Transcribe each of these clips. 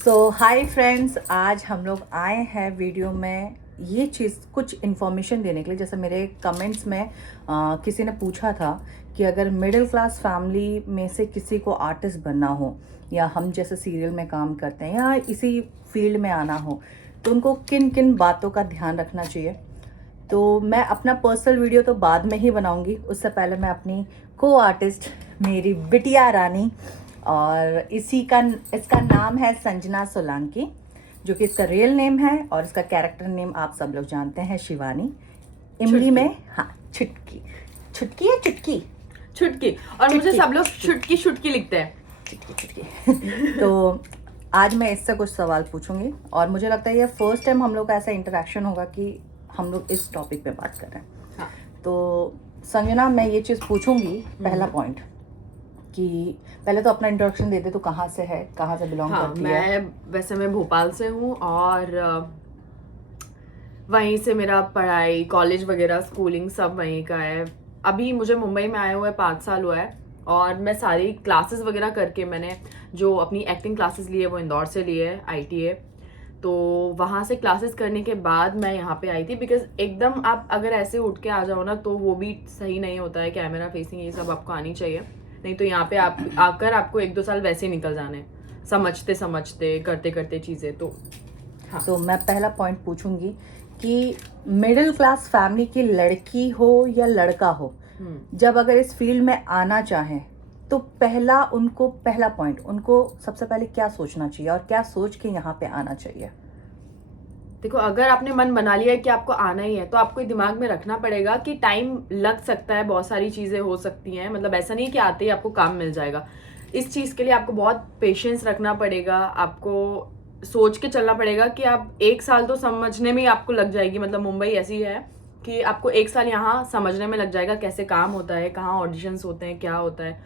सो hi friends, आज हम लोग आए हैं वीडियो में ये चीज़ कुछ इन्फॉर्मेशन देने के लिए। जैसे मेरे कमेंट्स में किसी ने पूछा था कि अगर मिडिल क्लास फैमिली में से किसी को आर्टिस्ट बनना हो या हम जैसे सीरियल में काम करते हैं या इसी फील्ड में आना हो तो उनको किन किन बातों का ध्यान रखना चाहिए। तो मैं अपना पर्सनल वीडियो तो बाद में ही बनाऊंगी, उससे पहले मैं अपनी को आर्टिस्ट मेरी बिटिया रानी और इसका नाम है संजना सोलंकी, जो कि इसका रियल नेम है, और इसका कैरेक्टर नेम आप सब लोग जानते हैं शिवानी। इमली में छुटकी छुटकी है चुटकी छुटकी, और मुझे सब लोग छुटकी छुटकी लिखते हैं, छुटकी। तो आज मैं इससे कुछ सवाल पूछूंगी और मुझे लगता है ये फर्स्ट टाइम हम लोग का ऐसा इंटरेक्शन होगा कि हम लोग इस टॉपिक पे बात कर रहे हैं। हाँ। तो संजना, मैं ये चीज़ पूछूंगी, पहला पॉइंट कि पहले तो अपना इंट्रोडक्शन दे दे, तो कहाँ से है, कहाँ से बिलोंग करती है? मैं भोपाल से हूँ और वहीं से मेरा पढ़ाई, कॉलेज वगैरह, स्कूलिंग सब वहीं का है। अभी मुझे मुंबई में आए हुए 5 साल हुआ है और मैं सारी क्लासेस वगैरह करके, मैंने जो अपनी एक्टिंग क्लासेस ली है वो इंदौर से ली है, ITA। तो वहाँ से क्लासेस करने के बाद मैं यहाँ पे आई थी, बिकॉज एकदम आप अगर ऐसे उठ के आ जाओ ना तो वो भी सही नहीं होता है। कैमरा फेसिंग ये सब आपको आनी चाहिए, नहीं तो यहाँ पे आप आकर आपको 1-2 साल वैसे ही निकल जाने, समझते समझते करते करते चीज़ें। तो हाँ। तो मैं पहला पॉइंट पूछूंगी कि मिडिल क्लास फैमिली की लड़की हो या लड़का हो, जब अगर इस फील्ड में आना चाहें तो पहला पॉइंट उनको सबसे पहले क्या सोचना चाहिए और क्या सोच के यहाँ पे आना चाहिए? देखो, अगर आपने मन बना लिया है कि आपको आना ही है तो आपको दिमाग में रखना पड़ेगा कि टाइम लग सकता है, बहुत सारी चीज़ें हो सकती हैं। मतलब ऐसा नहीं कि आते ही आपको काम मिल जाएगा। इस चीज़ के लिए आपको बहुत पेशेंस रखना पड़ेगा, आपको सोच के चलना पड़ेगा कि आप 1 साल तो समझने में ही आपको लग जाएगी। मतलब मुंबई ऐसी है कि आपको 1 साल यहाँ समझने में लग जाएगा, कैसे काम होता है, कहाँ ऑडिशंस होते हैं, क्या होता है,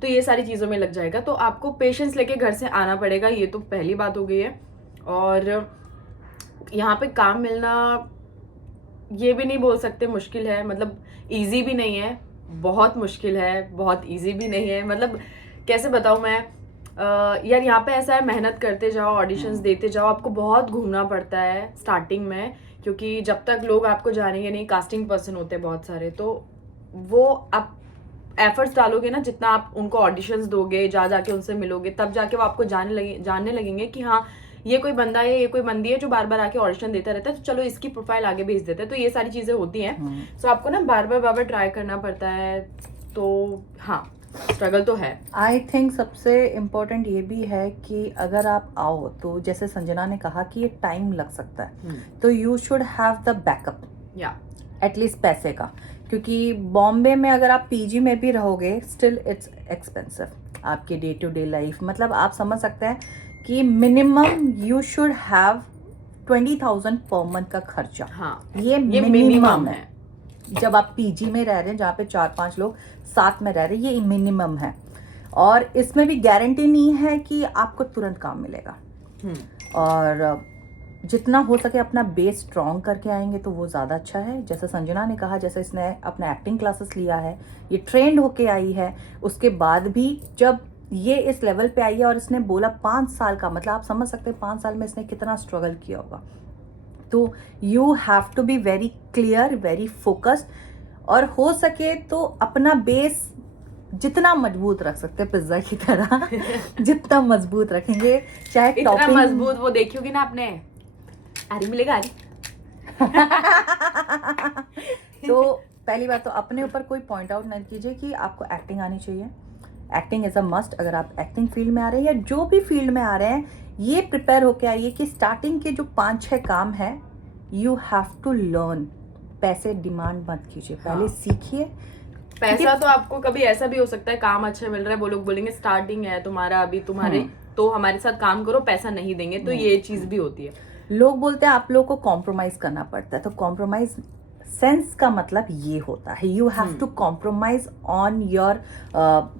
तो ये सारी चीज़ों में लग जाएगा। तो आपको पेशेंस लेके घर से आना पड़ेगा, ये तो पहली बात हो गई है। और यहाँ पे काम मिलना ये भी नहीं बोल सकते मुश्किल है, मतलब इजी भी नहीं है, बहुत मुश्किल है, बहुत इजी भी नहीं है। मतलब कैसे बताऊँ मैं, यार यहाँ पे ऐसा है, मेहनत करते जाओ, ऑडिशंस देते जाओ, आपको बहुत घूमना पड़ता है स्टार्टिंग में, क्योंकि जब तक लोग आपको जानेंगे नहीं, कास्टिंग पर्सन होते हैं बहुत सारे, तो वो आप एफर्ट्स डालोगे ना, जितना आप उनको ऑडिशंस दोगे, जाके उनसे मिलोगे, तब जाके वो आपको जानने लगेंगे कि हाँ ये कोई बंदा है, ये कोई बंदी है जो बार बार आके ऑडिशन देता रहता है, तो चलो इसकी प्रोफाइल आगे भेज देते हैं। तो ये सारी चीजें होती हैं। सो आपको ना बार बार ट्राई करना पड़ता है। तो हाँ, स्ट्रगल तो है। आई थिंक सबसे इम्पोर्टेंट ये भी है कि अगर आप आओ तो जैसे संजना ने कहा कि ये टाइम लग सकता है, तो you should have the backup, या एटलीस्ट पैसे का, क्योंकि बॉम्बे में अगर आप PG में भी रहोगे स्टिल इट्स एक्सपेंसिव। आपकी डे टू डे लाइफ, मतलब आप समझ सकते हैं कि minimum you should have 20,000 per month का खर्चा। हाँ, ये मिनिमम है। जब आप PG में रह रहे हैं जहाँ पे 4-5 लोग साथ में रह रहे हैं, ये मिनिमम है। और इसमें भी गारंटी नहीं है कि आपको तुरंत काम मिलेगा। और जितना हो सके अपना बेस स्ट्रॉन्ग करके आएंगे तो वो ज़्यादा अच्छा है। जैसे संजना ने कहा, जैसे इसने अपना एक्टिंग क्लासेस लिया है, ये ट्रेंड होके आई है, उसके बाद भी जब ये इस लेवल पे आई है और इसने बोला 5 साल का, मतलब आप समझ सकते हैं 5 साल में इसने कितना स्ट्रगल किया होगा। तो you have to be very clear, very focused, और हो सके तो अपना बेस जितना मजबूत रख सकते हैं, पिज्जा की तरह जितना मजबूत रखेंगे, चाहे इतना मजबूत वो देखियोगी ना आपने, अरे मिलेगा अरे तो पहली बात तो अपने ऊपर कोई पॉइंट आउट नहीं कीजिए कि आपको एक्टिंग आनी चाहिए। Acting is a must. अगर आप एक्टिंग फील्ड में आ रहे हैं या जो भी फील्ड में आ रहे हैं, ये प्रिपेयर होके आइए कि स्टार्टिंग के जो 5-6 काम है यू हैव टू लर्न। पैसे डिमांड मत कीजिए, पहले सीखिए। पैसा तो आपको कभी ऐसा भी हो सकता है, काम अच्छा मिल रहा है, वो लोग बोलेंगे स्टार्टिंग है तुम्हारा अभी, तुम्हारे तो हमारे साथ काम करो, पैसा नहीं देंगे, तो ये चीज भी होती है। लोग बोलते हैं आप लोग को कॉम्प्रोमाइज करना पड़ता है, तो कॉम्प्रोमाइज सेंस का मतलब ये होता है you have to compromise on your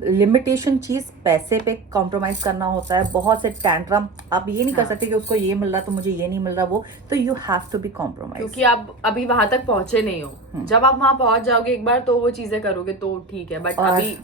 limitation चीज। पैसे पे कॉम्प्रोमाइज करना होता है। बहुत से टैंट्रम, आप ये नहीं कर सकते कि उसको ये मिल रहा तो मुझे ये नहीं मिल रहा, वो तो you have to be compromise, क्योंकि आप अभी वहां तक पहुंचे नहीं हो। जब आप वहां पहुंच जाओगे एक बार तो वो चीजें करोगे तो ठीक है, बट अभी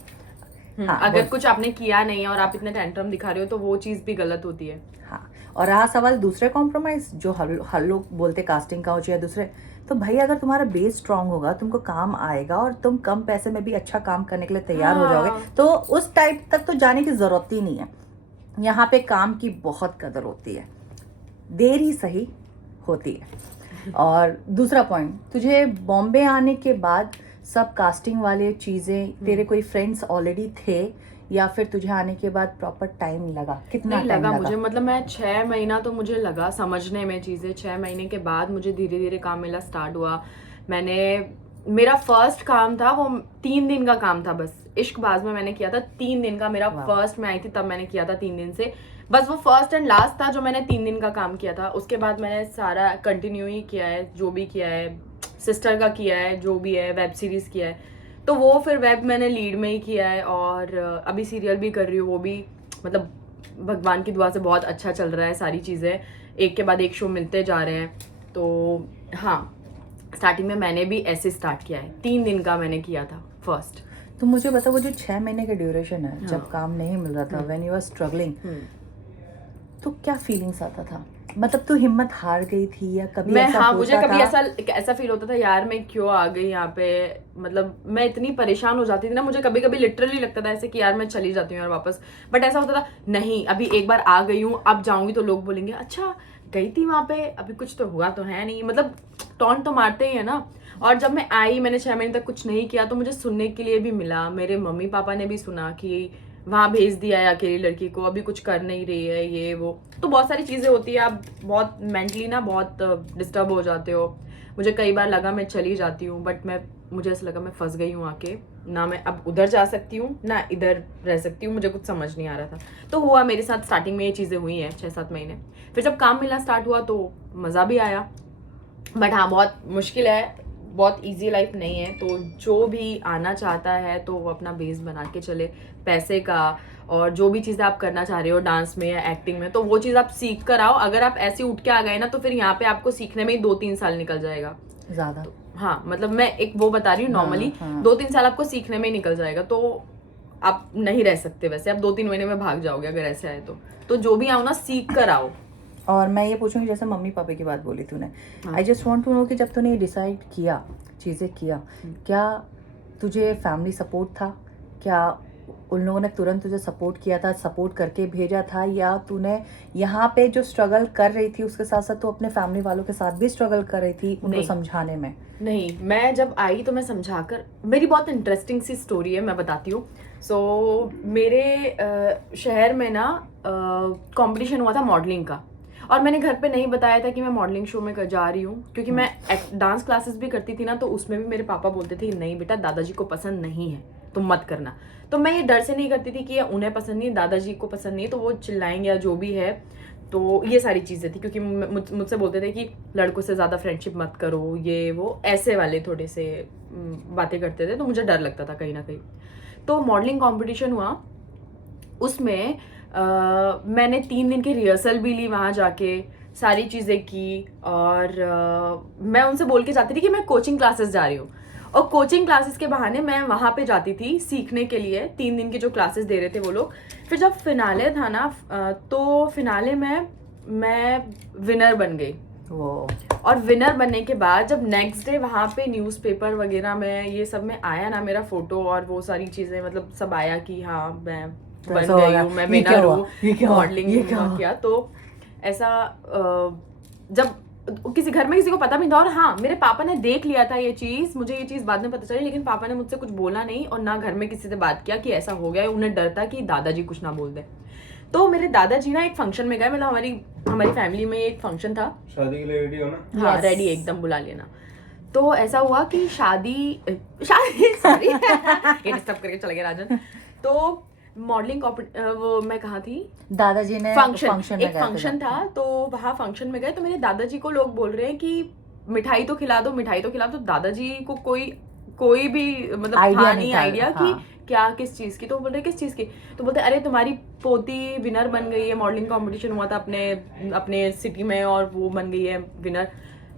हाँ, अगर कुछ आपने किया नहीं है और आप इतने टेंट्रम दिखा रहे हो तो वो चीज भी गलत होती है। हाँ। और रहा सवाल दूसरे कॉम्प्रोमाइज जो हर लोग बोलते कास्टिंग का हो चाहे दूसरे, तो भाई अगर तुम्हारा बेस स्ट्रांग होगा तुमको काम आएगा और तुम कम पैसे में भी अच्छा काम करने के लिए तैयार हो जाओगे, हाँ। तो उस टाइप तक तो जाने की जरूरत ही नहीं है। यहाँ पे काम की बहुत कदर होती है, देर ही सही होती है। और दूसरा पॉइंट, तुझे बॉम्बे आने के बाद सब कास्टिंग वाले चीजें, तेरे कोई फ्रेंड्स ऑलरेडी थे या फिर तुझे आने के बाद प्रॉपर टाइम लगा? कितना नहीं टाइम लगा लगा? मुझे, मतलब मैं 6 महीना तो मुझे लगा समझने में चीज़ें। 6 महीने के बाद मुझे धीरे धीरे काम मिलना स्टार्ट हुआ। मेरा फर्स्ट काम था वो 3 दिन का काम था बस, इश्कबाज में मैंने किया था 3 दिन का। मेरा वाह। फर्स्ट में आई थी तब मैंने किया था 3 दिन से, बस वो फर्स्ट एंड लास्ट था जो मैंने 3 दिन का काम किया था। उसके बाद मैंने सारा कंटिन्यू ही किया है, जो भी किया है, सिस्टर का किया है, जो भी है, वेब सीरीज किया है, तो वो फिर वेब मैंने लीड में ही किया है। और अभी सीरियल भी कर रही हूँ, वो भी मतलब भगवान की दुआ से बहुत अच्छा चल रहा है। सारी चीज़ें एक के बाद एक शो मिलते जा रहे हैं। तो हाँ, स्टार्टिंग में मैंने भी ऐसे स्टार्ट किया है, 3 दिन का मैंने किया था फर्स्ट। तो मुझे बता, वो जो 6 महीने का ड्यूरेशन है, हाँ। जब काम नहीं मिल रहा था, व्हेन यू आर स्ट्रगलिंग, तो क्या फीलिंग्स आता था? मतलब तू हिम्मत हार गई थी या कभी मैं ऐसा हाँ, होता मुझे कभी था? ऐसा फील होता था यार मैं क्यों आ गई यहाँ पे। मतलब मैं इतनी परेशान हो जाती थी ना, मुझे कभी कभी लिटरली लगता था ऐसे कि यार मैं चली जाती हूँ यार वापस। बट ऐसा होता था नहीं, अभी एक बार आ गई हूँ, अब जाऊंगी तो लोग बोलेंगे अच्छा गई थी वहां पे, अभी कुछ तो हुआ तो है नहीं, मतलब टॉन्ट तो मारते ही है ना। और जब मैं आई, मैंने 6 महीने तक कुछ नहीं किया, तो मुझे सुनने के लिए भी मिला, मेरे मम्मी पापा ने भी सुना कि वहां भेज दिया है अकेली लड़की को, अभी कुछ कर नहीं रही है, ये वो। तो बहुत सारी चीजें होती है, आप बहुत मेंटली ना बहुत डिस्टर्ब हो जाते हो। मुझे कई बार लगा मैं चली जाती हूँ, बट मुझे ऐसा लगा मैं फंस गई हूँ आके, ना मैं अब उधर जा सकती हूँ ना इधर रह सकती हूँ, मुझे कुछ समझ नहीं आ रहा था। तो हुआ मेरे साथ, स्टार्टिंग में ये चीजें हुई हैं 6-7 महीने। फिर जब काम मिलना स्टार्ट हुआ तो मजा भी आया। बट हाँ, बहुत मुश्किल है, बहुत इजी लाइफ नहीं है। तो जो भी आना चाहता है तो वो अपना बेस बना के चले पैसे का, और जो भी चीज़ें आप करना चाह रहे हो डांस में या एक्टिंग में, तो वो चीज़ आप सीख कर आओ। अगर आप ऐसे उठ के आ गए ना, तो फिर यहाँ पे आपको सीखने में ही 2-3 साल निकल जाएगा ज्यादा। तो, हाँ मतलब मैं एक वो बता रही हूँ, नॉर्मली हाँ। 2-3 साल आपको सीखने में ही निकल जाएगा। तो आप नहीं रह सकते वैसे, आप 2-3 महीने में भाग जाओगे अगर ऐसे आए तो जो भी आओ ना, सीख कर आओ। और मैं ये पूछूंगी, जैसे मम्मी पापा की बात बोली तूने, हाँ। I just want to know कि जब तूने ये डिसाइड किया, चीज़ें किया, क्या तुझे फैमिली सपोर्ट था? क्या उन लोगों ने तुरंत तुझे सपोर्ट किया था, सपोर्ट करके भेजा था, या तूने यहाँ पे जो स्ट्रगल कर रही थी उसके साथ साथ तू अपने फैमिली वालों के साथ भी स्ट्रगल कर रही थी उनको नहीं। समझाने में? नहीं, मैं जब आई तो मैं समझाकर, मेरी बहुत इंटरेस्टिंग सी स्टोरी है, मैं बताती हूँ। सो मेरे शहर में ना कंपटीशन हुआ था मॉडलिंग का, और मैंने घर पे नहीं बताया था कि मैं मॉडलिंग शो में जा रही हूँ, क्योंकि मैं डांस क्लासेस भी करती थी ना, तो उसमें भी मेरे पापा बोलते थे नहीं बेटा, दादाजी को पसंद नहीं है, तुम मत करना। तो मैं ये डर से नहीं करती थी कि ये उन्हें पसंद नहीं है, दादाजी को पसंद नहीं है, तो वो चिल्लाएंगे या जो भी है। तो ये सारी चीज़ें थी, क्योंकि मुझसे बोलते थे कि लड़कों से ज़्यादा फ्रेंडशिप मत करो, ये वो ऐसे वाले थोड़े से बातें करते थे, तो मुझे डर लगता था कहीं ना कहीं। तो मॉडलिंग कंपटीशन हुआ, उसमें मैंने 3 दिन की रिहर्सल भी ली वहाँ जाके, सारी चीज़ें की। और मैं उनसे बोल के जाती थी कि मैं कोचिंग क्लासेस जा रही हूँ, और कोचिंग क्लासेस के बहाने मैं वहाँ पे जाती थी सीखने के लिए। 3 दिन की जो क्लासेस दे रहे थे वो लोग। फिर जब फिनाले था ना, तो फिनाले में मैं विनर बन गई। वो और विनर बनने के बाद जब नेक्स्ट डे वहाँ पे न्यूज़पेपर वगैरह में ये सब में आया ना मेरा फोटो और वो सारी चीज़ें, मतलब सब आया कि हाँ मैं बन गई हूँ, मैं विनर हूँ, मॉडलिंग किया। तो ऐसा जब किसी घर में किसी को पता भी था, और हाँ मेरे पापा ने देख लिया था ये चीज़, मुझे ये चीज़ बाद में पता चली, लेकिन पापा ने मुझसे कुछ बोला नहीं, और ना घर में किसी से बात किया कि ऐसा हो गया है। उन्हें डर था कि दादाजी कुछ ना बोल दे। तो मेरे दादाजी ना एक फंक्शन में गए, मतलब हमारी फैमिली में एक फंक्शन था, शादी के लिए रेडी हो ना? हाँ रेडी एकदम, बुला लेना। तो ऐसा हुआ कि शादी सॉरी ये डिस्टर्ब करके चले गए राजन। तो मॉडलिंग वो मैं कहाँ थी, दादाजी ने फंक्शन, एक फंक्शन था, तो वहाँ फंक्शन में गए। तो मेरे दादाजी को लोग बोल रहे हैं कि मिठाई तो खिला दो, मिठाई तो खिला दो। दादाजी को कोई भी मतलब था नहीं आइडिया कि क्या किस चीज़ की। तो बोल रहे किस चीज़ की, तो बोलते अरे तुम्हारी पोती विनर बन गई है, मॉडलिंग कंपटीशन हुआ था अपने सिटी में और वो बन गई है विनर।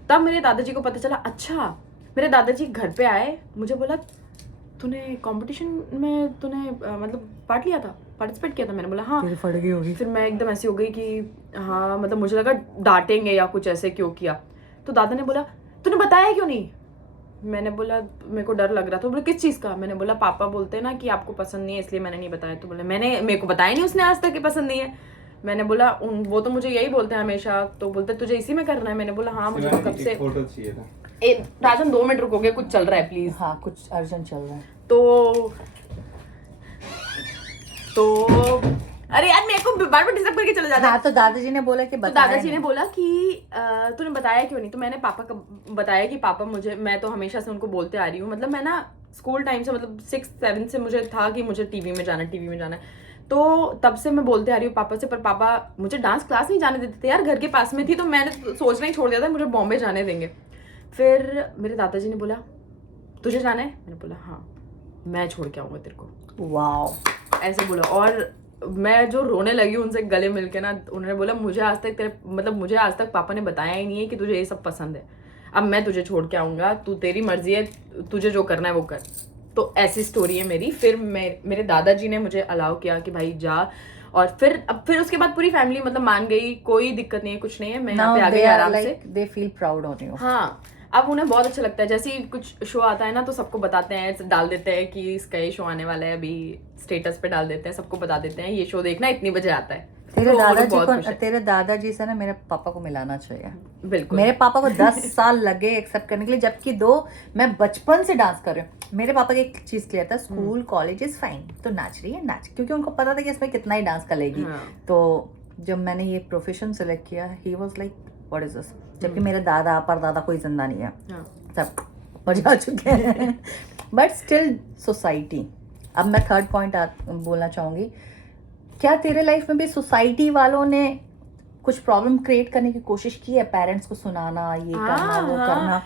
तब मेरे दादाजी को पता चला। अच्छा, मेरे दादाजी घर पे आए, मुझे बोला तूने कंपटीशन में मतलब पार्टिसिपेट किया था? मैंने बोला हाँ। तेरी फट गई होगी। फिर मैं एकदम ऐसी हो गई कि हाँ, मतलब मुझे लगा डांटेंगे या कुछ ऐसे, क्यों किया। तो दादा ने बोला तूने बताया क्यों नहीं? मैंने बोला मेरे को डर लग रहा था। बोले किस चीज़ का? मैंने बोला पापा बोलते हैं ना कि आपको पसंद नहीं है इसलिए मैंने नहीं बताया। तो बोले मेरे को बताया नहीं उसने आज तक कि पसंद नहीं है। मैंने बोला वो तो मुझे यही बोलते हैं हमेशा। तो बोलते तुझे इसी में करना है। मैंने बोला हाँ, मुझे तो कब से। फोटो चाहिए था। राजन 2 मिनट रुकोगे, कुछ चल रहा है प्लीज। हाँ, कुछ अर्जेंट चल रहा है। तो अरे यार मेरे को बार बार डिस्टर्ब करके चले जाता है। हाँ, तो दादाजी ने बोला कि तो बताया दादाजी ने नहीं। बोला कि तूने बताया क्यों नहीं? तो मैंने पापा को बताया कि पापा मैं तो हमेशा से उनको बोलते आ रही हूँ, मतलब मैं ना स्कूल टाइम से, मतलब 6-7 से मुझे था कि मुझे टीवी में जाना है। तो तब से मैं बोलते आ रही हूँ पापा से, पर पापा मुझे डांस क्लास नहीं जाने देते थे यार, घर के पास में थी। तो मैंने सोचना ही छोड़ दिया था मुझे बॉम्बे जाने देंगे। फिर मेरे दादाजी ने बोला तुझे जाना है? मैंने बोला हाँ, मैं छोड़ के आऊँगा तेरे को। वाओ, ऐसे बोला। और मैं जो रोने लगी उनसे गले मिलके ना, उन्होंने बोला मुझे आज तक पापा ने बताया ही नहीं है कि तुझे ये सब पसंद है। अब मैं तुझे छोड़ के आऊँगा, तू तेरी मर्जी है, तुझे जो करना है वो कर। तो ऐसी स्टोरी है मेरी। फिर मेरे दादाजी ने मुझे अलाउ किया कि भाई जा। और फिर उसके बाद पूरी फैमिली मतलब मान गई, कोई दिक्कत नहीं है, कुछ नहीं है, मैं यहाँ पे आ गई आराम से। They feel proud on you. हाँ, अब उन्हें बहुत अच्छा लगता है। जैसे ही कुछ शो आता है ना तो सबको बताते हैं, डाल देते हैं कि इसका ये शो आने वाला है, अभी स्टेटस पे डाल देते हैं, सबको बता देते हैं ये शो देखना इतनी बजे आता है। तेरे दादाजी से ना मेरे पापा को मिलाना चाहिए। बिल्कुल। मेरे पापा को 10 साल लगे एक्सेप्ट करने के लिए, जबकि मैं बचपन से डांस कर रही हूँ। मेरे पापा की एक चीज क्लियर था, स्कूल कॉलेज इज फाइन, तो नाच रही है नाच, क्योंकि उनको पता था कि इसमें कितना ही डांस कर लेगी। तो जब मैंने ये प्रोफेशन सेलेक्ट किया, he was like what is this, जबकि मेरे दादा परदादा कोई जिंदा नहीं है, सब मर जा चुके हैं। But still society. अब मैं थर्ड पॉइंट बोलना चाहूंगी, क्या तेरे लाइफ में भी सोसाइटी वालों ने कुछ प्रॉब्लम क्रिएट करने की कोशिश की है? पेरेंट्स को सुनाना, ये करना वो करना।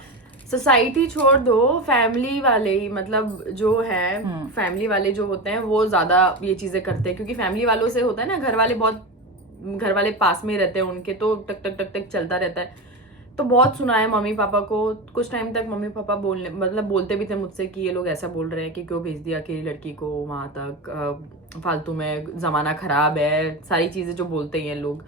सोसाइटी छोड़ दो, फैमिली वाले ही, मतलब जो है फैमिली वाले जो होते हैं वो ज्यादा ये चीजें करते हैं, क्योंकि फैमिली वालों से होता है ना, घर वाले पास में रहते हैं उनके, तो टक टक टक टक चलता रहता है। तो बहुत सुना है मम्मी पापा को। कुछ टाइम तक मम्मी पापा बोलते भी थे मुझसे कि ये लोग ऐसा बोल रहे हैं कि क्यों भेज दिया अकेली लड़की को वहां तक, फालतू में, जमाना खराब है, सारी चीजें जो बोलते हैं लोग।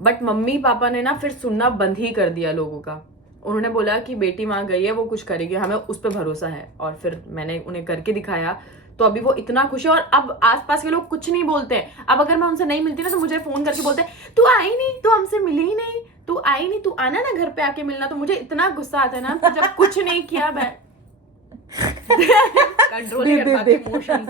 बट मम्मी पापा ने ना फिर सुनना बंद ही कर दिया लोगों का। उन्होंने बोला कि बेटी वहां गई है, वो कुछ करेगी, हमें उस पर भरोसा है। और फिर मैंने उन्हें करके दिखाया, तो अभी वो इतना खुश है। और अब आसपास के लोग कुछ नहीं बोलते हैं। अब अगर मैं उनसे नहीं मिलती ना तो मुझे फोन करके बोलते हैं तू आई नहीं, तू हमसे मिली ही नहीं, तू आई नहीं, तू आना ना घर पे आके मिलना। तो मुझे इतना गुस्सा आता है ना, तो जब कुछ नहीं किया मैं कंट्रोल नहीं कर पाती इमोशंस।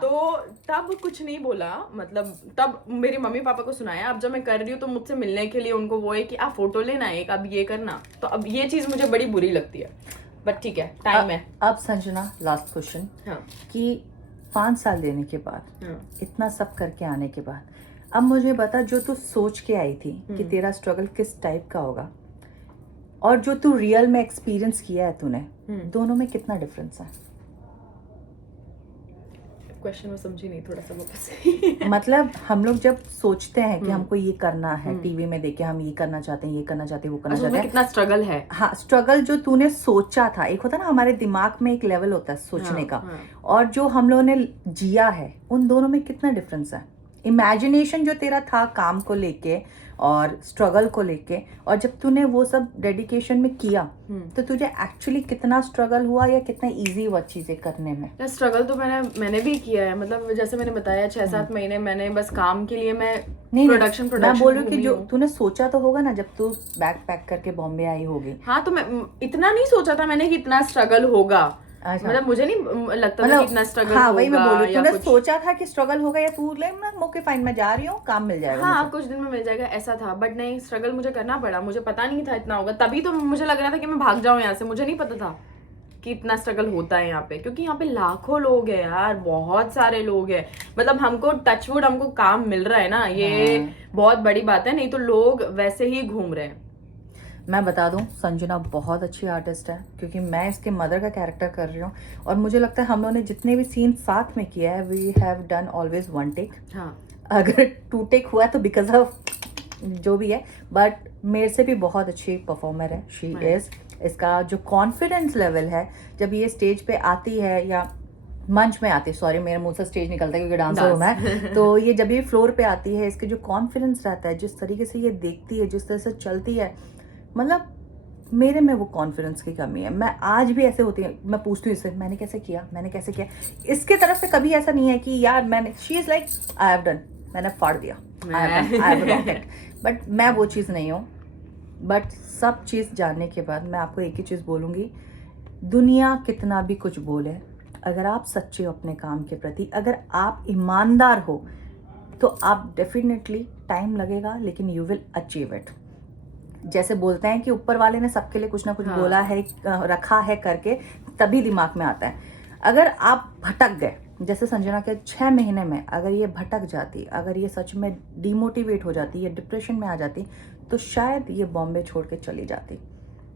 तो तब कुछ नहीं बोला, मतलब तब मेरे मम्मी पापा को सुनाया। अब जब मैं कर रही हूँ तो मुझसे मिलने के लिए उनको वो है कि आप फोटो लेना एक, अब ये करना। तो अब ये चीज मुझे बड़ी बुरी लगती है, बट ठीक है, टाइम है। अब संजना, लास्ट क्वेश्चन, कि 5 साल देने के बाद, इतना सब करके आने के बाद, अब मुझे बता, जो तू सोच के आई थी कि तेरा स्ट्रगल किस टाइप का होगा, और जो तू रियल में एक्सपीरियंस किया है तूने, दोनों में कितना डिफरेंस है? क्वेश्चन में समझी नहीं, थोड़ा सा वापस। मतलब हम लोग जब सोचते हैं कि हमको ये करना है, टीवी में देखे हम ये करना चाहते हैं, ये करना चाहते हैं, वो करना चाहते हैं, कितना स्ट्रगल है। हाँ, स्ट्रगल जो तूने सोचा था, एक होता है ना हमारे दिमाग में एक लेवल होता है सोचने का, और जो हम लोगों ने जिया है, उन दोनों में कितना डिफरेंस है? इमेजिनेशन जो तेरा था काम को लेके और स्ट्रगल को लेके, और जब तूने वो सब डेडिकेशन में किया, तो तुझे एक्चुअली कितना स्ट्रगल हुआ या कितना इजी हुआ चीजें करने में? स्ट्रगल तो मैंने भी किया है। मतलब जैसे मैंने बताया 6-7 महीने मैंने बस काम के लिए मैं प्रोडक्शन मैं बोल रही हूँ कि जो तूने सोचा तो होगा ना जब तू बैग पैक करके बॉम्बे आई होगी। हाँ, तो मैं इतना नहीं सोचा था मैंने कि इतना स्ट्रगल होगा। मतलब मुझे नहीं लगता था कि इतना स्ट्रगल होगा। वही मैं बोल रही हूँ, तूने सोचा था कि स्ट्रगल होगा, या तू ओके फाइन मैं जा रही हूँ, काम मिल जाएगा, हाँ कुछ दिन में मिल जाएगा, ऐसा था। बट नहीं, स्ट्रगल मुझे करना पड़ा। मुझे पता नहीं था इतना होगा, तभी तो मुझे लग रहा था कि मैं भाग जाऊँ यहाँ से। मुझे नहीं पता था कि इतना स्ट्रगल होता है यहाँ पे, क्योंकि यहाँ पे लाखों लोग हैं यार, बहुत सारे लोग हैं। मतलब हमको टचवुड हमको काम मिल रहा है ना, ये बहुत बड़ी बात है, नहीं तो लोग वैसे ही घूम रहे हैं। मैं बता दूं, संजना बहुत अच्छी आर्टिस्ट है, क्योंकि मैं इसके मदर का कैरेक्टर कर रही हूँ, और मुझे लगता है हम लोगों ने जितने भी सीन साथ में किया है, we have done always 1 take. अगर 2 टेक हुआ तो बिकॉज ऑफ जो भी है, बट मेरे से भी बहुत अच्छी परफॉर्मर है शी इज। इसका जो कॉन्फिडेंस लेवल है, जब ये स्टेज पे आती है या मंच में आती है, सॉरी मेरे मुंह से स्टेज निकलता है क्योंकि डांसर हूँ मैं, तो ये जब ये फ्लोर पे आती है, इसके जो कॉन्फिडेंस रहता है, जिस तरीके से ये देखती है, जिस तरह से चलती है, मतलब मेरे में वो कॉन्फिडेंस की कमी है। मैं आज भी ऐसे होती है, मैं पूछती हूँ इससे मैंने कैसे किया, इसके तरफ से कभी ऐसा नहीं है कि यार मैंने, she is like I have done, मैंने फाड़ दिया, आई हैव रॉकेट, बट मैं वो चीज़ नहीं हूँ। बट सब चीज़ जानने के बाद मैं आपको एक ही चीज़ बोलूँगी, दुनिया कितना भी कुछ बोले, अगर आप सच्चे हो अपने काम के प्रति, अगर आप ईमानदार हो, तो आप डेफिनेटली, टाइम लगेगा लेकिन यू विल अचीव इट। जैसे बोलते हैं कि ऊपर वाले ने सबके लिए कुछ ना कुछ बोला है, रखा है करके, तभी दिमाग में आता है। अगर आप भटक गए, जैसे संजना के 6 महीने में अगर ये भटक जाती, अगर ये सच में डिमोटिवेट हो जाती, ये डिप्रेशन में आ जाती, तो शायद ये बॉम्बे छोड़ के चली जाती।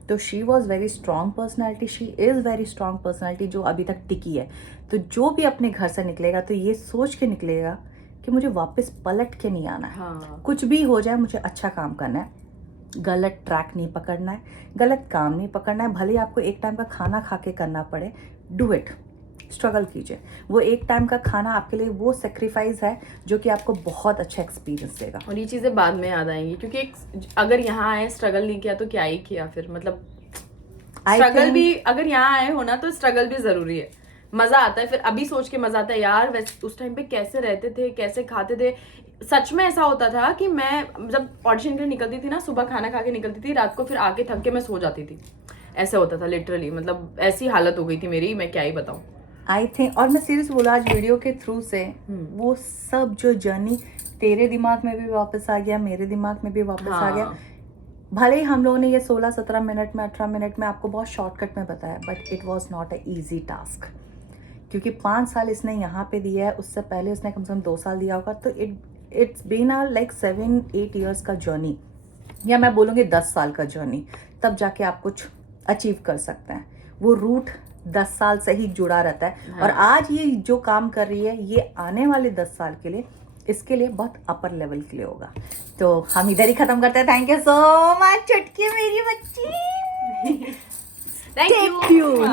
तो she was very strong personality, she is very strong personality, जो अभी तक टिकी है। तो जो भी अपने घर से निकलेगा तो ये सोच के निकलेगा कि मुझे वापस पलट के नहीं आना है, कुछ भी हो जाए मुझे अच्छा काम करना है, गलत ट्रैक नहीं पकड़ना है, गलत काम नहीं पकड़ना है। भले ही आपको एक टाइम का खाना खा के करना पड़े, डू इट, स्ट्रगल कीजिए। वो एक टाइम का खाना आपके लिए वो सेक्रीफाइस है जो कि आपको बहुत अच्छा एक्सपीरियंस देगा। और ये चीजें बाद में याद आएंगी, क्योंकि अगर यहाँ आए स्ट्रगल नहीं किया तो क्या ही किया फिर, मतलब स्ट्रगल भी अगर यहाँ आए हो ना तो स्ट्रगल भी जरूरी है। मजा आता है फिर, अभी सोच के मजा आता है यार वैसे उस टाइम पे कैसे रहते थे, कैसे खाते थे। सच में ऐसा होता था कि मैं जब ऑडिशन के लिए निकलती थी ना, सुबह खाना खा के निकलती थी, रात को फिर आके थक के मैं सो जाती थी। ऐसा होता था लिटरली, मतलब ऐसी हालत हो गई थी मेरी, मैं क्या ही बताऊं। आई थिंक, और मैं सीरियस बोला आज वीडियो के थ्रू से, वो सब जो जर्नी तेरे दिमाग में भी वापस आ गया, मेरे दिमाग में भी वापस आ गया। भले ही हम लोगों ने ये 16-17 मिनट में, 18 मिनट में आपको बहुत शॉर्टकट में बताया, but it was not a easy task, क्योंकि 5 साल इसने यहाँ पे दिया है, उससे पहले उसने कम से कम 2 साल दिया होगा। तो it's been a like 7-8 years का जर्नी, या मैं बोलूँगी 10 साल का जर्नी, तब जाके आप कुछ अचीव कर सकते हैं। वो रूट 10 साल से ही जुड़ा रहता है। और आज ये जो काम कर रही है, ये आने वाले 10 साल के लिए, इसके लिए बहुत अपर लेवल के लिए होगा। तो हम इधर ही खत्म करते हैं। थैंक यू सो मच चुटकी मेरी बच्ची। Thank you.